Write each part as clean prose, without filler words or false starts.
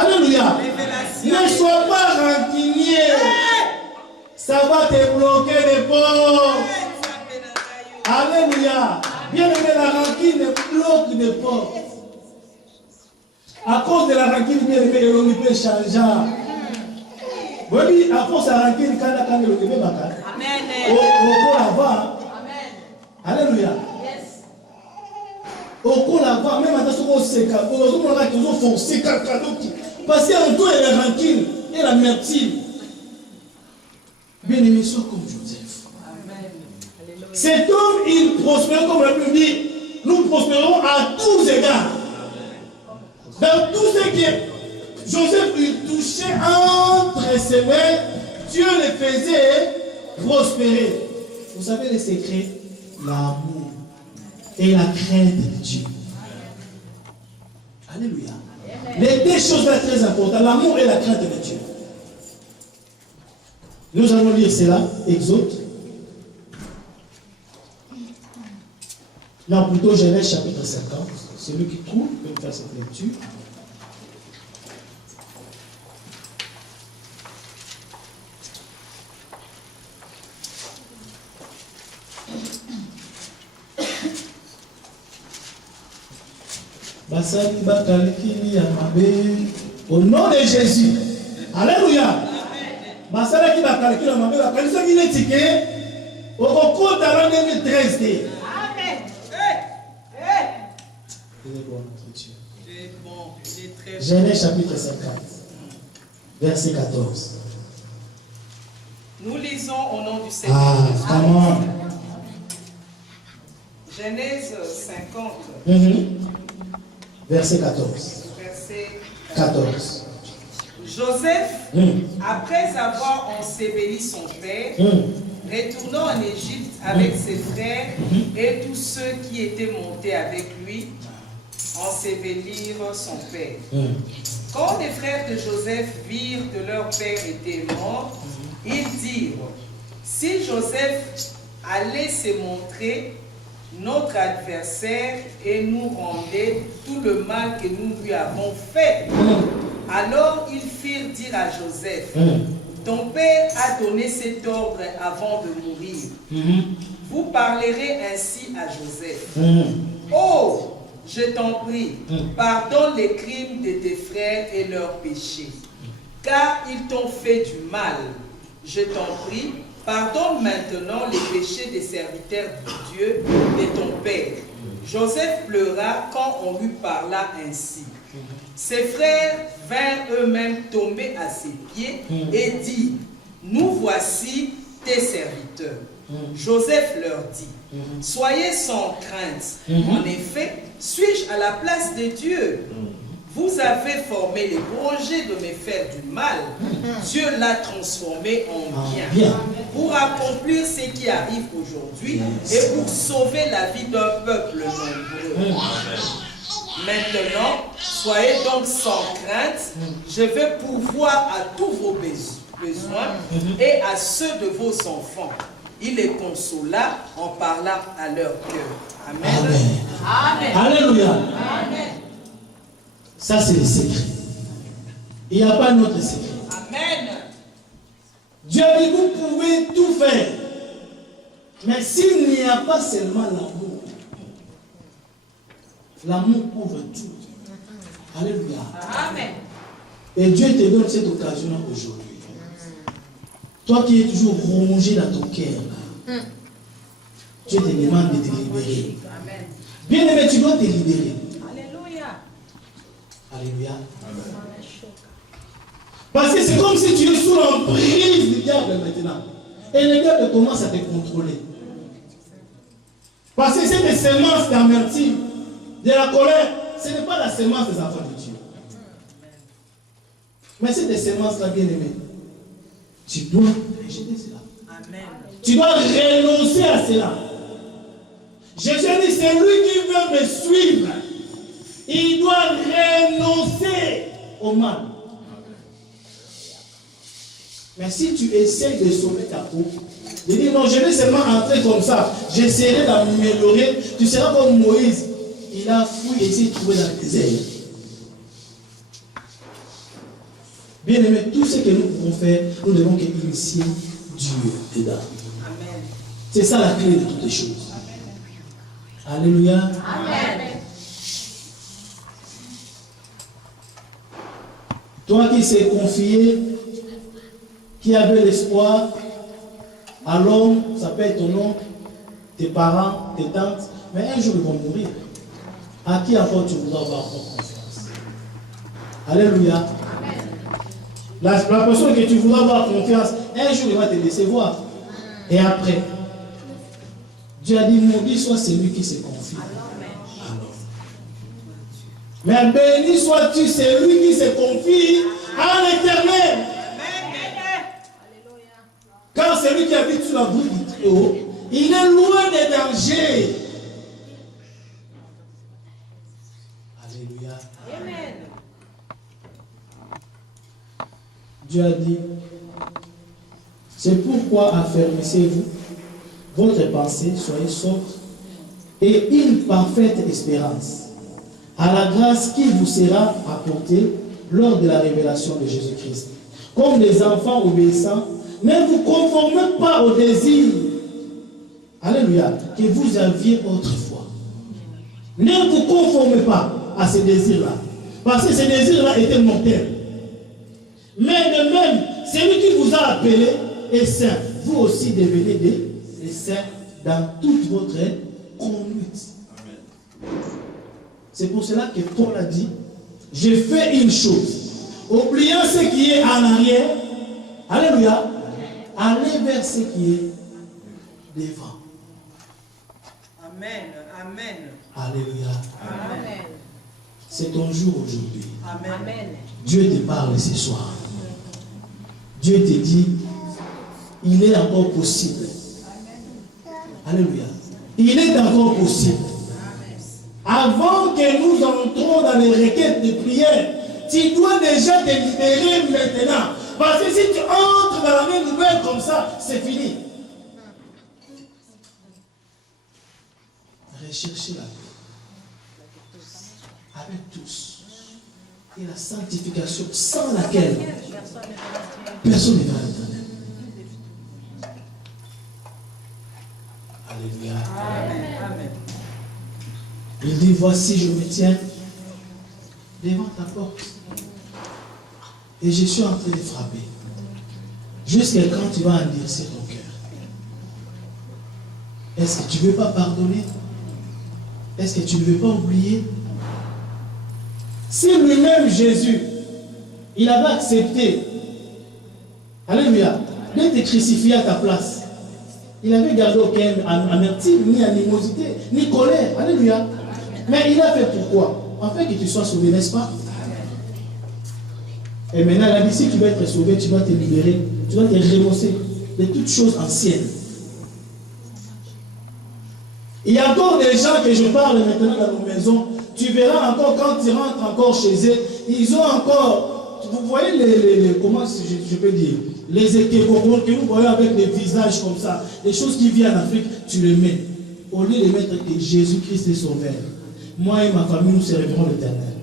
Alléluia. Ne sois pas rancunier. Ça va te bloquer les portes. Alléluia. Bien aimé, la rancune bloque les portes. À cause de la rancune, bien aimé, l'homme peut changer. Oui, à force de la rancune, quand l'homme peut backer. Amen. Au là-bas. Alléluia. Au cours là-bas, même à ce qu'on sait, on a forcé parce qu'il y a un tour et la rancune et l'amertume. Bien aimé, sois comme Joseph. Cet homme, il prospère, comme la Bible dit, nous prospérons à tous égards. Dans tout ce qui est, Joseph, il touchait entre ses mains, Dieu le faisait prospérer. Vous savez le secret? L'amour et la crainte de Dieu. Alléluia. Les deux choses là très importantes, l'amour et la crainte de Dieu. Nous allons lire cela, Exode. Non, plutôt Genèse chapitre 50. Celui qui trouve peut faire cette lecture. Au nom de Jésus. Alléluia. Basala qui va calculer ma mère, quand il est ticket, au recours de l'année 2013. Amen. Il est bon, il est très bon. Genèse chapitre 50, verset 14. Nous lisons au nom du Seigneur. Ah, comment? Genèse 50. Verset 14. Verset 14. Joseph, après avoir enseveli son père, retournant en Égypte avec ses frères et tous ceux qui étaient montés avec lui, ensevelirent son père. Quand les frères de Joseph virent que leur père était mort, ils dirent, si Joseph allait se montrer notre adversaire et nous rendait tout le mal que nous lui avons fait. Alors ils firent dire à Joseph, ton père a donné cet ordre avant de mourir. Vous parlerez ainsi à Joseph. Oh, je t'en prie, pardonne les crimes de tes frères et leurs péchés, car ils t'ont fait du mal. Je t'en prie, pardonne maintenant les péchés des serviteurs de Dieu et ton père. Joseph pleura quand on lui parla ainsi. Ses frères vinrent eux-mêmes tomber à ses pieds et dirent, nous voici tes serviteurs. Joseph leur dit, soyez sans crainte. En effet, suis-je à la place de Dieu? Vous avez formé les projets de me faire du mal. Dieu l'a transformé en bien. Pour accomplir ce qui arrive aujourd'hui et pour sauver la vie d'un peuple nombreux. Maintenant, soyez donc sans crainte. Je vais pourvoir à tous vos besoins et à ceux de vos enfants. Il les consola en parlant à leur cœur. Amen. Amen. Alléluia. Amen. Ça, c'est le secret. Il n'y a pas un autre secret. Amen. Dieu dit, vous pouvez tout faire. Mais s'il n'y a pas seulement l'amour, l'amour couvre tout. Alléluia. Amen. Et Dieu te donne cette occasion aujourd'hui. Toi qui es toujours rongé dans ton cœur, Dieu te demande de te libérer. Amen. Bien aimé, tu dois te libérer. Alléluia. Alléluia. Parce que c'est comme si tu es sous l'emprise du diable maintenant. Et le diable commence à te contrôler. Parce que c'est des semences d'amertume, de la colère. Ce n'est pas la semence des enfants de Dieu. Mais c'est des semences-là, bien aimées. Tu dois rejeter cela. Amen. Tu dois renoncer à cela. Jésus dit, c'est lui qui veut me suivre. Il doit renoncer au mal. Mais si tu essaies de sauver ta peau, de dire non, je vais seulement entrer comme ça, j'essaierai d'améliorer, tu seras comme Moïse. Il a fouillé et s'est trouvé dans le désert. Bien aimé, tout ce que nous pouvons faire, nous devons initier Dieu dedans. Amen. C'est ça la clé de toutes les choses. Amen. Alléluia. Amen. Toi qui s'est confié, qui avait l'espoir à l'homme, ça peut être ton oncle, tes parents, tes tantes, mais un jour ils vont mourir. À qui encore tu voudras avoir confiance? Alléluia. La personne que tu voudras avoir confiance, un jour il va te décevoir. Et après, Dieu a dit, maudit soit celui qui se confie. Alors. Mais béni sois-tu celui qui se confie à l'Éternel. Car celui qui habite sous la voûte du Très-Haut, il est loin des dangers. Alléluia. Amen. Dieu a dit, c'est pourquoi affermissez-vous votre pensée, soyez sobre, et une parfaite espérance à la grâce qui vous sera apportée lors de la révélation de Jésus-Christ. Comme des enfants obéissants, ne vous conformez pas aux désirs, alléluia, que vous aviez autrefois. Ne vous conformez pas à ces désirs-là, parce que ces désirs-là étaient mortels. Mais de même, celui qui vous a appelé est saint. Vous aussi devenez des saints dans toute votre conduite. C'est pour cela que Paul a dit, j'ai fait une chose, oubliant ce qui est en arrière, alléluia, allez vers ce qui est devant. Amen. Amen. Alléluia. Amen. C'est ton jour aujourd'hui. Amen. Amen. Dieu te parle ce soir. Dieu te dit, il est encore possible. Alléluia. Il est encore possible. Avant que nous entrons dans les requêtes de prière, tu dois déjà te libérer maintenant. Parce que si tu entres dans l'année nouvelle comme ça, c'est fini. Recherchez la paix. Avec tous. Et la sanctification sans laquelle personne ne va à l'éternel. Alléluia. Amen. Il dit, voici, je me tiens devant ta porte. Et je suis en train de frapper. Jusqu'à quand tu vas endurcir ton cœur? Est-ce que tu ne veux pas pardonner? Est-ce que tu ne veux pas oublier? Si lui-même, Jésus, il avait accepté, alléluia, d'être crucifié à ta place, il n'avait gardé aucune amertume, ni animosité, ni colère, alléluia. Mais il a fait pourquoi? Afin que tu sois sauvé, n'est-ce pas? Et maintenant, il a dit, si tu vas être sauvé, tu vas te libérer, tu vas te remorcer de toutes choses anciennes. Il y a encore des gens que je parle maintenant dans nos maisons, tu verras encore quand tu rentres encore chez eux, ils ont encore, vous voyez comment je peux dire, les équipements que nous voyons avec des visages comme ça, les choses qui viennent en Afrique, tu les mets. Au lieu de mettre que Jésus-Christ est sauveur, moi et ma famille, nous servirons l'Éternel.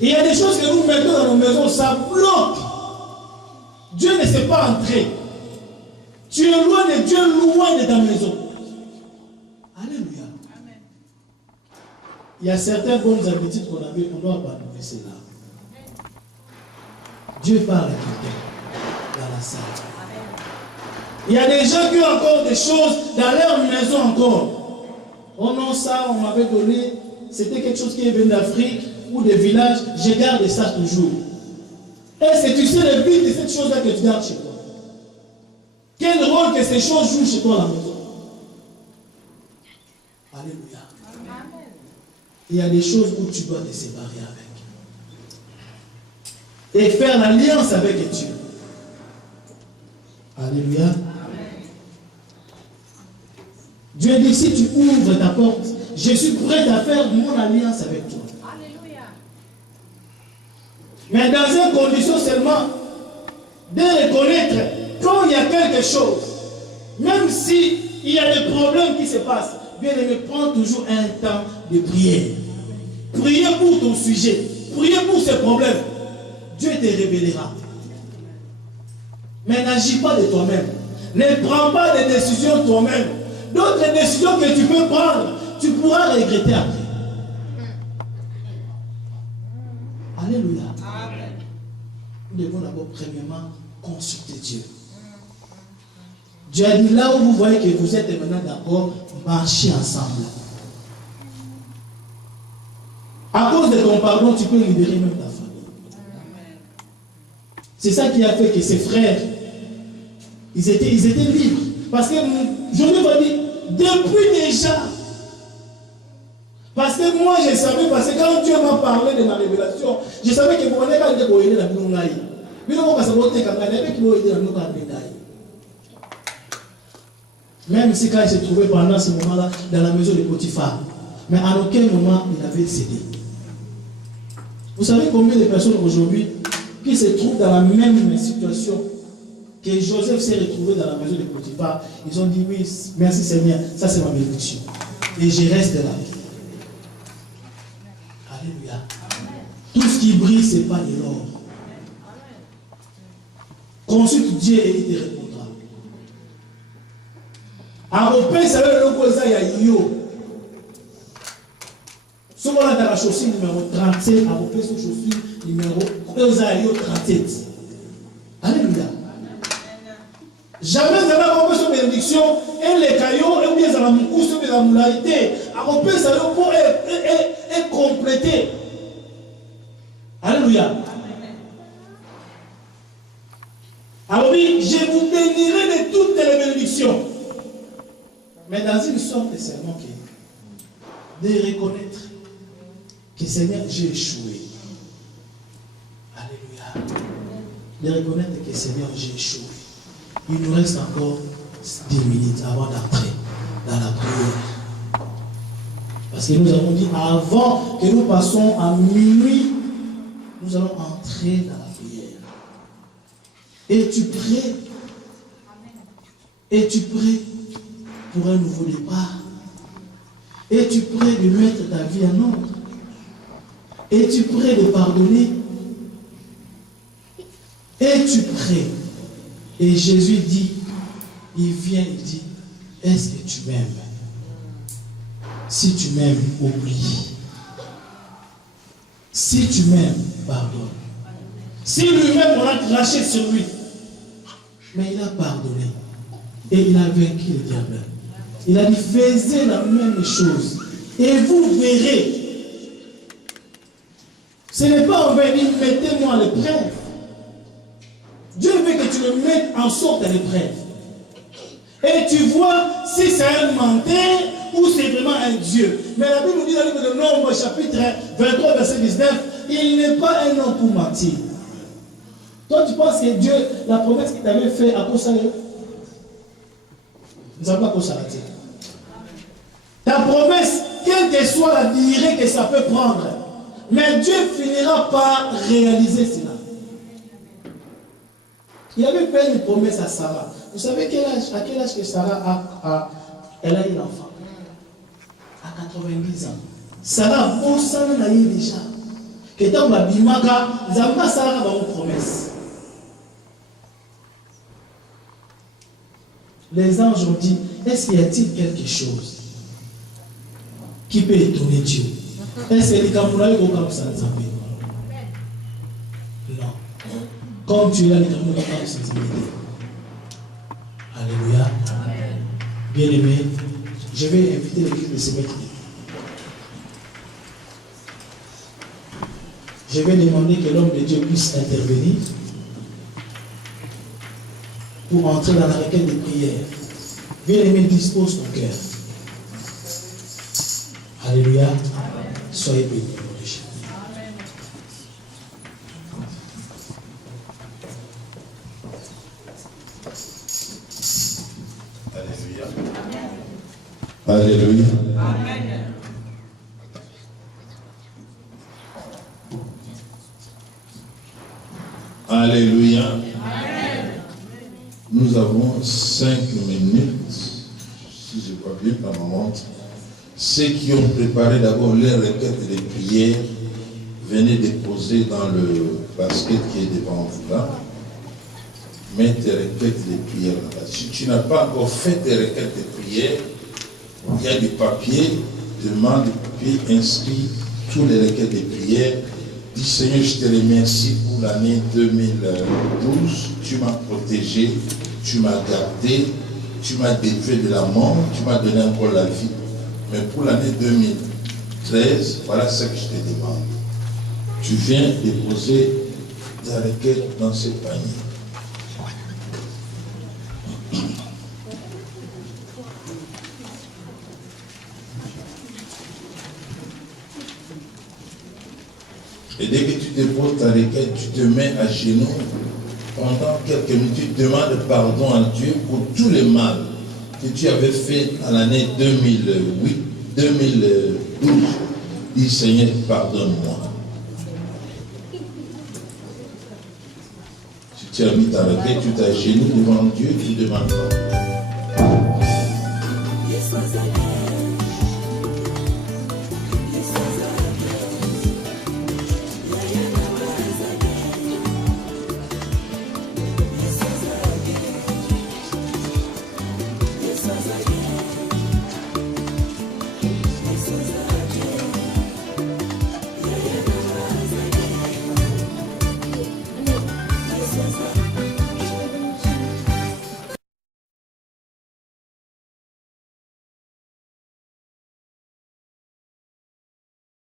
Il y a des choses que nous mettons dans nos maisons, ça bloque. Dieu ne sait pas entrer. Tu es loin de Dieu, loin de ta maison. Alléluia. Amen. Il y a certaines bonnes habitudes qu'on avait, on doit abandonner cela. Dieu parle à quelqu'un dans la salle. Il y a des gens qui ont encore des choses dans leur maison encore. Oh non, ça, on m'avait donné, c'était quelque chose qui est venu d'Afrique ou des villages, je garde ça toujours. Est-ce que tu sais le but de cette chose-là que tu gardes chez toi? Quel rôle que ces choses jouent chez toi à la maison? Alléluia. Amen. Il y a des choses où tu dois te séparer avec. Et faire l'alliance avec Dieu. Alléluia. Amen. Dieu dit, si tu ouvres ta porte, je suis prêt à faire mon alliance avec toi. Alléluia. Mais dans une condition seulement de reconnaître quand il y a quelque chose, même s'il y a des problèmes qui se passent, bien aimé, prends toujours un temps de prière. Priez pour ton sujet, priez pour ces problèmes. Dieu te révélera. Mais n'agis pas de toi-même. Ne prends pas de décisions toi-même. D'autres décisions que tu peux prendre, tu pourras regretter après. Alléluia. Amen. Nous devons d'abord premièrement consulter Dieu. Dieu a dit là où vous voyez que vous êtes maintenant d'accord, marchez ensemble. À cause de ton pardon, tu peux libérer même ta famille. C'est ça qui a fait que ses frères, ils étaient libres. Parce que je lui ai dit, depuis déjà. Parce que moi je savais, parce que quand Dieu m'a parlé de ma révélation, je savais que mon égal était pour aider la Binongaï. Même si quand il se trouvait pendant ce moment-là dans la maison de Potiphar, mais à aucun moment il avait cédé. Vous savez combien de personnes aujourd'hui qui se trouvent dans la même situation que Joseph s'est retrouvé dans la maison de Potiphar, ils ont dit oui, merci Seigneur, ça c'est ma bénédiction. Et je reste là. Alléluia. Tout ce qui brille, ce n'est pas de l'or. Consulte Dieu et il te répondra. Aropé, ça veut dire que ça y a yo. Si on a dans la chaussure numéro 37, Aropé sur chaussure numéro 37. Alléluia. Jamais ça va avoir son bénédiction et les caillots et bien ça va mourir sur la moulalité. Aropé, ça veut pour être complété. Alléluia. Alors oui, je vous bénirai de toutes les bénédictions. Mais dans une sorte de serment de reconnaître que Seigneur, j'ai échoué. Alléluia. De reconnaître que Seigneur, j'ai échoué. Il nous reste encore 10 minutes avant d'entrer dans la prière. Parce que nous avons dit, avant que nous passions à minuit, nous allons entrer dans la prière. Es-tu prêt? Es-tu prêt pour un nouveau départ? Es-tu prêt de mettre ta vie en ordre? Es-tu prêt de pardonner? Es-tu prêt? Et Jésus dit, il vient, il dit, est-ce que tu m'aimes? Si tu m'aimes, oublie. Si tu m'aimes, pardonne. Si lui-même on a craché sur lui, mais il a pardonné. Et il a vaincu le diable. Il a dit, faisez la même chose. Et vous verrez. Ce n'est pas on va dire, mettez-moi à l'épreuve. Dieu veut que tu le mettes en sorte à l'épreuve. Et tu vois si c'est un menteur ou c'est vraiment un Dieu. Mais la Bible nous dit dans le livre de Nombre, chapitre 23, verset 19, il n'est pas un homme pour mentir. Toi, tu penses que Dieu, la promesse qu'il t'avait fait à cause de ça, nous n'avons pas à cause de ça. Ta promesse, quelle que soit la durée que ça peut prendre, mais Dieu finira par réaliser cela. Il avait fait une promesse à Sarah. Vous savez à quel âge que Sarah elle a eu l'enfant? À 90 ans. Sarah, vous savez déjà que dans ma bimaka, Zamba Sarah a une promesse. Les anges ont dit, est-ce qu'il y a-t-il quelque chose qui peut étonner Dieu? Est-ce que les Camerounais vont comme ça? Non. Comme tu es là, les Camerounais vont comme ça. Alléluia. Bien-aimé, je vais inviter l'église de se mettre. Je vais demander que l'homme de Dieu puisse intervenir pour entrer dans la requête de prière. Bien-aimé, dispose ton cœur. Alléluia. Soyez bénis. Alléluia. Alléluia. Amen. Alléluia. Amen. Nous avons 5 minutes, si je vois bien par ma montre. Ceux qui ont préparé d'abord les requêtes des prières, venez déposer dans le basket qui est devant vous là. mets tes requêtes de prière là-bas. Si tu n'as pas encore fait tes requêtes de prière, il y a des papiers, demande des papiers, inscrit tous les requêtes de prière. Dis Seigneur, je te remercie pour l'année 2012. Tu m'as protégé, tu m'as gardé, tu m'as délivré de la mort, tu m'as donné encore la vie. Mais pour l'année 2013, voilà ce que je te demande. Tu viens déposer ta requête dans ce panier. Et dès que tu déposes ta requête, tu te mets à genoux. Pendant quelques minutes, tu demandes pardon à Dieu pour tous les mal que tu avais fait à l'année 2012. Dis Seigneur, pardonne-moi. Si tu as mis ta requête, tu t'es à genoux devant Dieu, tu demandes pardon.